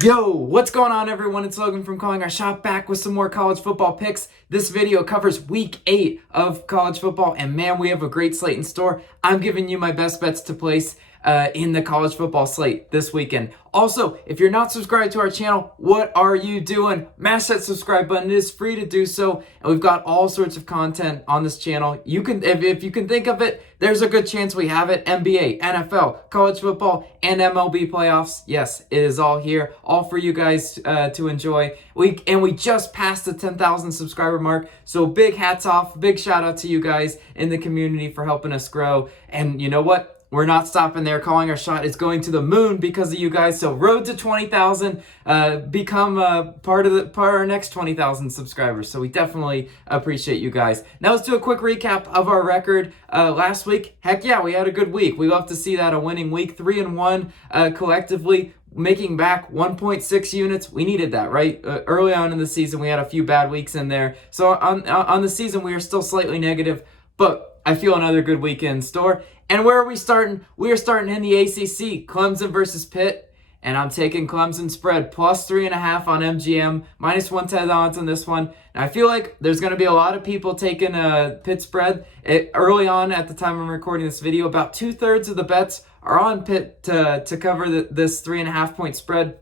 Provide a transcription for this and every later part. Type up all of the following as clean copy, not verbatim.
Yo, what's going on everyone? It's Logan from Calling Our Shot, back with some more college football picks. This video covers week 8 of college football, and man, we have a great slate in store. I'm giving you my best bets to place in the college football slate this weekend. Also, if you're not subscribed to our channel, what are you doing? Mash that subscribe button. It is free to do so, and we've got all sorts of content on this channel. You can, if you can think of it, there's a good chance we have it. NBA, NFL, college football, and MLB playoffs. Yes, it is all here, all for you guys to enjoy. We just passed the 10,000 subscriber mark, so big hats off, big shout out to you guys in the community for helping us grow. And you know what? We're not stopping there. Calling Our Shot is going to the moon because of you guys. So road to 20,000, become part of our next 20,000 subscribers. So we definitely appreciate you guys. Now let's do a quick recap of our record last week. Heck yeah, we had a good week. We love to see that, a winning week, 3-1 collectively, making back 1.6 units. We needed that, right? Early on in the season, we had a few bad weeks in there. So on the season, we are still slightly negative, but I feel another good week in store. And where are we starting? We are starting in the ACC, Clemson versus Pitt, and I'm taking Clemson spread plus 3.5 on MGM, minus 110 odds on this one. And I feel like there's going to be a lot of people taking Pitt spread. Early on at the time I'm recording this video, about 2/3 of the bets are on Pitt to cover this 3.5 point spread.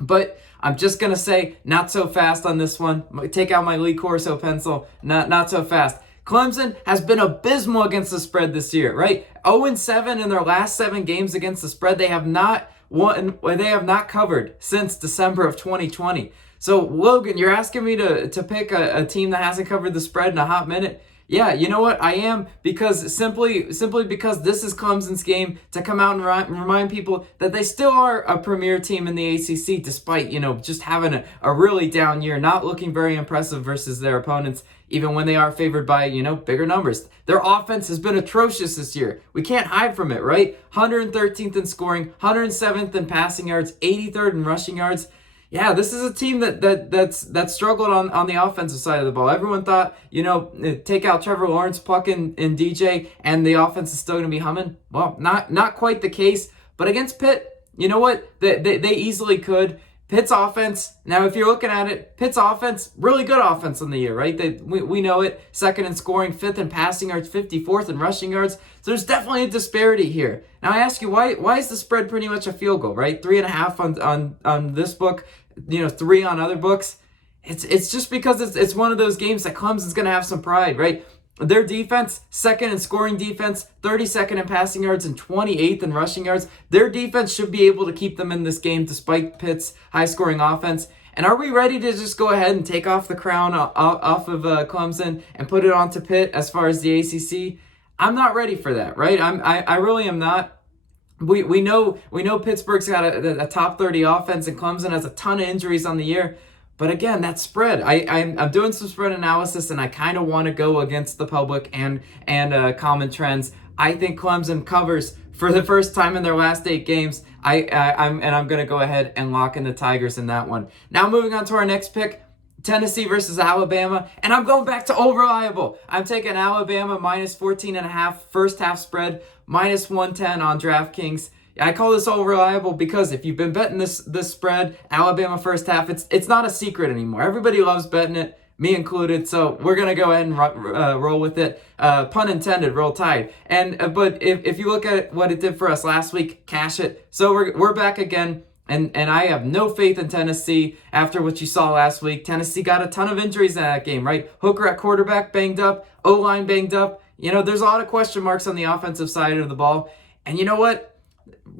But I'm just going to say not so fast on this one. Take out my Lee Corso pencil, not so fast. Clemson has been abysmal against the spread this year, right? 0-7 in their last 7 games against the spread. They have not covered since December of 2020. So, Logan, you're asking me to pick a team that hasn't covered the spread in a hot minute? Yeah, you know what? I am, because simply because this is Clemson's game to come out and remind people that they still are a premier team in the ACC, despite, just having a really down year, not looking very impressive versus their opponents, even when they are favored by, bigger numbers. Their offense has been atrocious this year. We can't hide from it, right? 113th in scoring, 107th in passing yards, 83rd in rushing yards. Yeah, this is a team that struggled on the offensive side of the ball. Everyone thought, take out Trevor Lawrence, pluck in DJ, and the offense is still going to be humming. Well, not quite the case. But against Pitt, you know what? They easily could. Pitt's offense, now if you're looking at it, Pitt's offense, really good offense on the year, right? We know it. 2nd in scoring, 5th in passing yards, 54th in rushing yards. So there's definitely a disparity here. Now I ask you, why is the spread pretty much a field goal, right? 3.5 on this book, 3 on other books. It's just because it's one of those games that Clemson's going to have some pride, right? Their defense, 2nd in scoring defense, 32nd in passing yards, and 28th in rushing yards. Their defense should be able to keep them in this game despite Pitt's high-scoring offense. And are we ready to just go ahead and take off the crown off of Clemson and put it onto Pitt as far as the ACC? I'm not ready for that, right? I really am not. We know Pittsburgh's got a top 30 offense, and Clemson has a ton of injuries on the year. But again, that spread, I'm doing some spread analysis, and I kind of want to go against the public and common trends. I think Clemson covers for the first time in their last 8 games. I'm going to go ahead and lock in the Tigers in that one. Now moving on to our next pick, Tennessee versus Alabama, and I'm going back to old reliable. I'm taking Alabama minus 14.5 first half spread, minus 110 on DraftKings. I call this all reliable because if you've been betting this spread, Alabama first half, it's not a secret anymore. Everybody loves betting it, me included. So we're gonna go ahead and roll with it. Pun intended, roll tide. But if you look at what it did for us last week, cash it. So we're back again. And I have no faith in Tennessee after what you saw last week. Tennessee got a ton of injuries in that game, right? Hooker at quarterback banged up, O-line banged up. There's a lot of question marks on the offensive side of the ball. And you know what?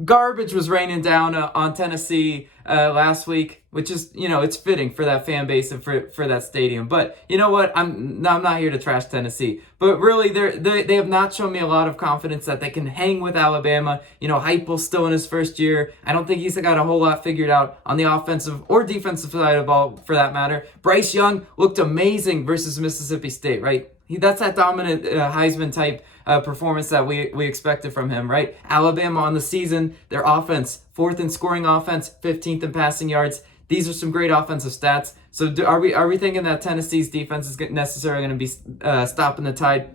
Garbage was raining down on Tennessee last week, which is, it's fitting for that fan base and for that stadium. But you know what? I'm not here to trash Tennessee. But really, they have not shown me a lot of confidence that they can hang with Alabama. Heupel's still in his first year. I don't think he's got a whole lot figured out on the offensive or defensive side of the ball, for that matter. Bryce Young looked amazing versus Mississippi State, right? That's that dominant Heisman type performance that we expected from him, right? Alabama on the season, their offense, 4th in scoring offense, 15th in passing yards. These are some great offensive stats. So are we thinking that Tennessee's defense is necessarily going to be stopping the tide?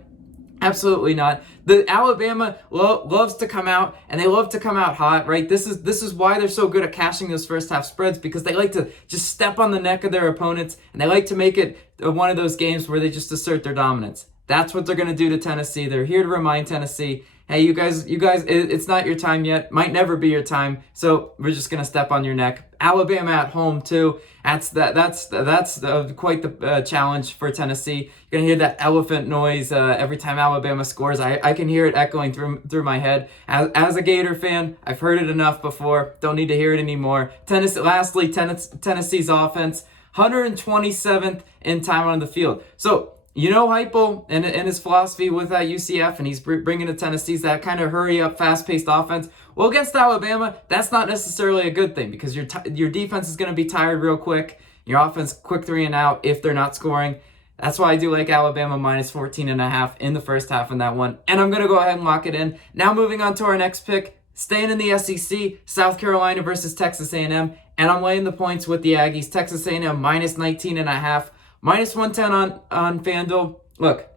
Absolutely not. The Alabama loves to come out, and they love to come out hot, right? This is why they're so good at cashing those first half spreads, because they like to just step on the neck of their opponents, and they like to make it one of those games where they just assert their dominance. That's what they're going to do to Tennessee. They're here to remind Tennessee, hey, you guys, it's not your time yet. Might never be your time. So we're just gonna step on your neck. Alabama at home too. That's quite the challenge for Tennessee. You're gonna hear that elephant noise every time Alabama scores. I can hear it echoing through my head. As a Gator fan, I've heard it enough before. Don't need to hear it anymore. Lastly, Tennessee's offense, 127th in time on the field. So, you know, Heupel and his philosophy with that UCF, and he's bringing to Tennessee's that kind of hurry-up, fast-paced offense. Well, against Alabama, that's not necessarily a good thing, because your defense is going to be tired real quick. Your offense, quick 3 and out if they're not scoring. That's why I do like Alabama minus 14.5 in the first half in that one. And I'm going to go ahead and lock it in. Now moving on to our next pick. Staying in the SEC, South Carolina versus Texas A&M. And I'm laying the points with the Aggies. Texas A&M minus 19.5. Minus 110 on FanDuel. Look,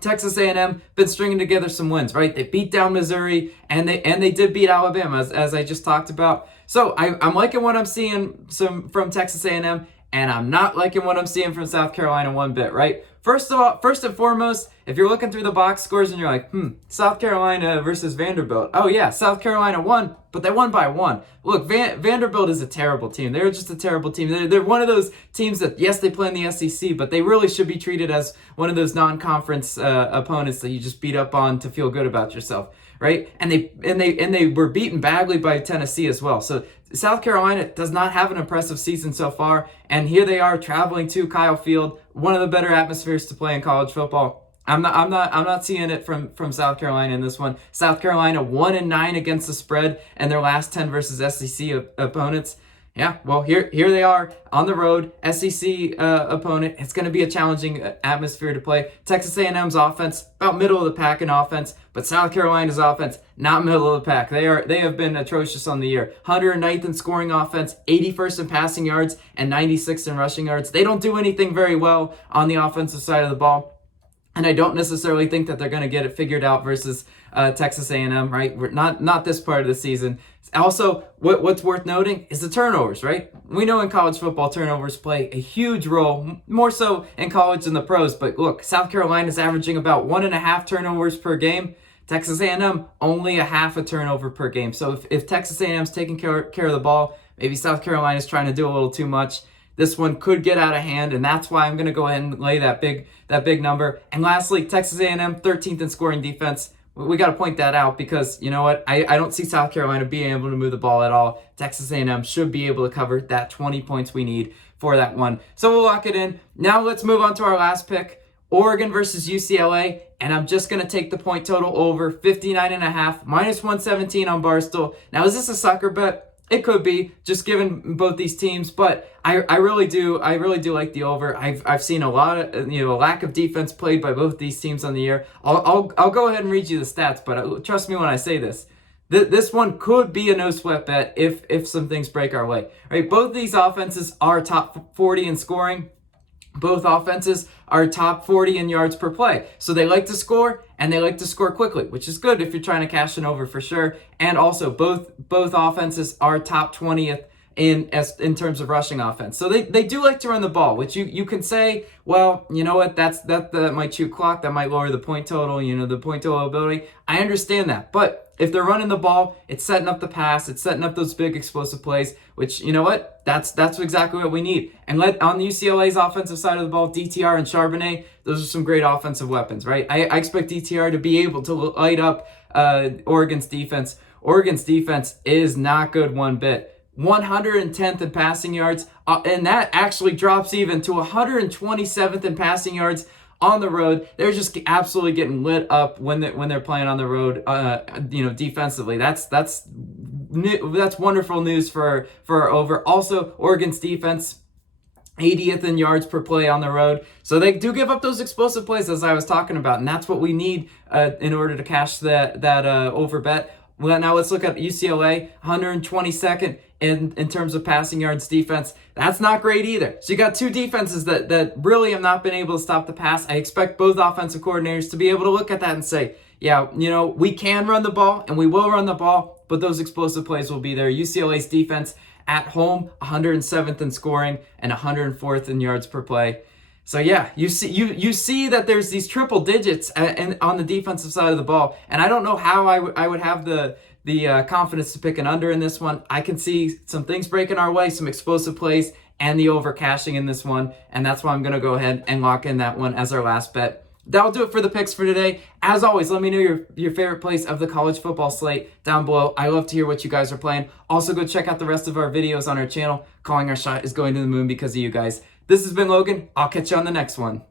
Texas A&M been stringing together some wins, right? They beat down Missouri, and they did beat Alabama, as I just talked about. So I'm liking what I'm seeing from Texas A&M, and I'm not liking what I'm seeing from South Carolina one bit, right? First and foremost, if you're looking through the box scores and you're like, South Carolina versus Vanderbilt. Oh yeah, South Carolina won, but they won by 1. Look, Vanderbilt is a terrible team. They're just a terrible team. They're one of those teams that, yes, they play in the SEC, but they really should be treated as one of those non-conference opponents that you just beat up on to feel good about yourself, right? And they were beaten badly by Tennessee as well. So South Carolina does not have an impressive season so far, and here they are traveling to Kyle Field, one of the better atmospheres to play in college football. I'm not seeing it from South Carolina in this one. South Carolina 1-9 against the spread and their last 10 versus SEC opponents. Yeah, well, here they are on the road, SEC opponent. It's going to be a challenging atmosphere to play. Texas A&M's offense, about middle of the pack in offense, but South Carolina's offense, not middle of the pack. They have been atrocious on the year. 109th in scoring offense, 81st in passing yards, and 96th in rushing yards. They don't do anything very well on the offensive side of the ball. And I don't necessarily think that they're going to get it figured out versus Texas A&M, right? We're not this part of the season. Also, what's worth noting is the turnovers, right? We know in college football, turnovers play a huge role, more so in college than the pros. But look, South Carolina is averaging about 1.5 turnovers per game. Texas A&M, only a half a turnover per game. So if Texas A&M's taking care of the ball, maybe South Carolina's trying to do a little too much. This one could get out of hand, and that's why I'm going to go ahead and lay that big number. And lastly, Texas A&M, 13th in scoring defense. We got to point that out because, you know what, I don't see South Carolina being able to move the ball at all. Texas A&M should be able to cover that 20 points we need for that one. So we'll lock it in. Now let's move on to our last pick, Oregon versus UCLA. And I'm just going to take the point total over 59.5, minus 117 on Barstool. Now, is this a sucker bet? It could be, just given both these teams, but I really do like the over. I've seen a lot of a lack of defense played by both these teams on the year. I'll go ahead and read you the stats, but trust me when I say this. This one could be a no sweat bet if some things break our way. Right? Both these offenses are top 40 in scoring. Both offenses are top 40 in yards per play. So they like to score, and they like to score quickly, which is good if you're trying to cash an over for sure. And also, both offenses are top 20th in terms of rushing offense. So they do like to run the ball, which you can say, well, you know what, that might chew clock, that might lower the point total, the point total ability. I understand that, but if they're running the ball, it's setting up the pass, it's setting up those big explosive plays, which, you know what, that's exactly what we need. And on the UCLA's offensive side of the ball, DTR and Charbonnet, those are some great offensive weapons, right? I expect DTR to be able to light up Oregon's defense. Oregon's defense is not good one bit. 110th in passing yards, and that actually drops even to 127th in passing yards on the road. They're just absolutely getting lit up when they're playing on the road. Defensively, that's wonderful news for over. Also, Oregon's defense, 80th in yards per play on the road. So they do give up those explosive plays, as I was talking about, and that's what we need in order to cash that over bet. Well, now let's look at UCLA, 122nd in terms of passing yards defense. That's not great either. So you got two defenses that really have not been able to stop the pass. I expect both offensive coordinators to be able to look at that and say, yeah, we can run the ball and we will run the ball, but those explosive plays will be there. UCLA's defense at home, 107th in scoring and 104th in yards per play. So yeah, you see that there's these triple digits on the defensive side of the ball, and I don't know how I would have the confidence to pick an under in this one. I can see some things breaking our way, some explosive plays, and the over cashing in this one, and that's why I'm going to go ahead and lock in that one as our last bet. That'll do it for the picks for today. As always, let me know your favorite place of the college football slate down below. I love to hear what you guys are playing. Also, go check out the rest of our videos on our channel. Calling Our Shot is going to the moon because of you guys. This has been Logan. I'll catch you on the next one.